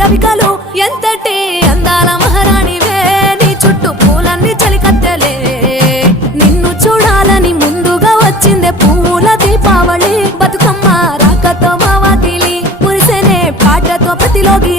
రవికలు ఎంతటి అందాల మహారాణివే నీ చుట్టూ పూలన్నీ చలికత్తెలే నిన్ను చూడాలని ముందుగా వచ్చిందే పూల దీపావళి బతుకమ్మ రాకతో మా వాకిలి మురిసెనే పాటతో ప్రతిలోకి